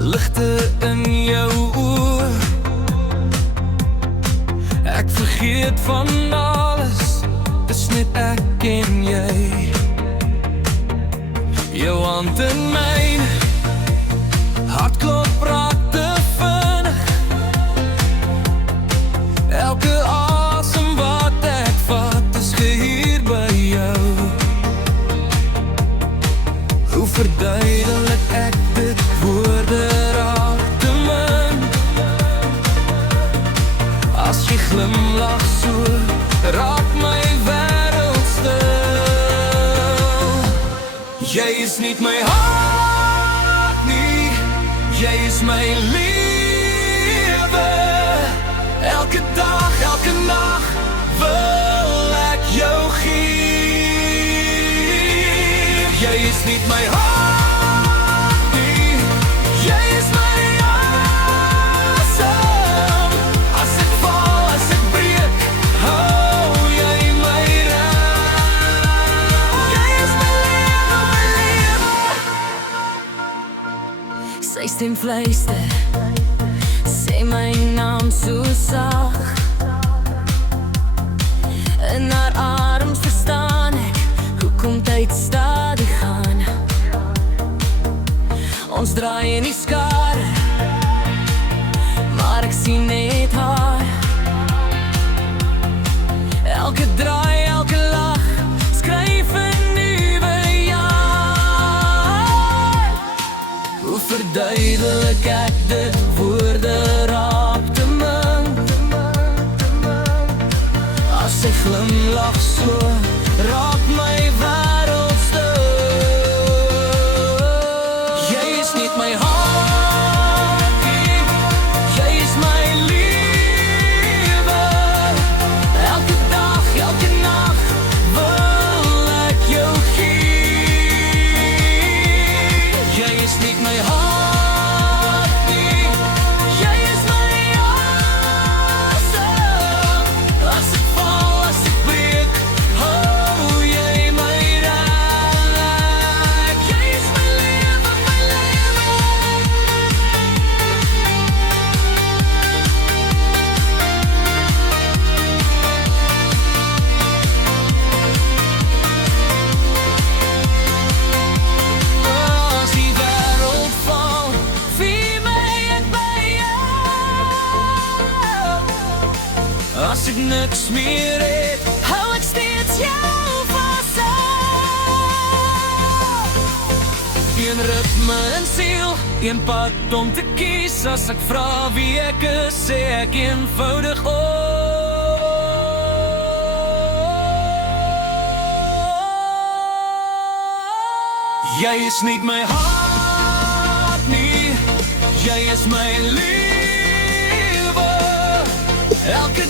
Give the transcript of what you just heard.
ligte in jou oë. Ek vergeet van alles, dis net ek en jy. Jou hand in myne, hartklop raak te vinnig. Elke asem wat ek vat is gehuur by jou. Hoe verduidelik ek dit, woorde raak te min. As jy glimlag so, raak my wêreld stil. Jy is nie my hart nie, jy is my lewe. Elke dag, elke nag wil ek jou gee. Jy is nie my hart nie, jy is my asem. As ek val, as ek breek, hou jy my reg. Jy is my lewe. Sy stem fluister, sê my naam so sag. In haar arms verstaan ek, hoekom tyd stadig gaan. Ons draai in die skare, maar ek sien net haar. Elke draai, elke lach, skryf 'n nuwe jaar. Hoe verduidelik ek dit, woorde raak te min. As sy glimlag so, raak my wêreld stil. Jy is nie my hart nie, jy is my lewe. Elke dag, elke nag wil ek jou gee. Jy is nie my hart nie, jy is my asem. As ek val, as ek breek, hou jy my reg. Jy is my lewe, my lewe. As die wêreld val, vier my ek by jou. As ek niks meer het, hou ek steeds jou vas. Een ritme en siel, een pad om te kies. As ek vra wie ek is, sê ek eenvoudig jy is nie my hart nie, jy is my lewe. Elke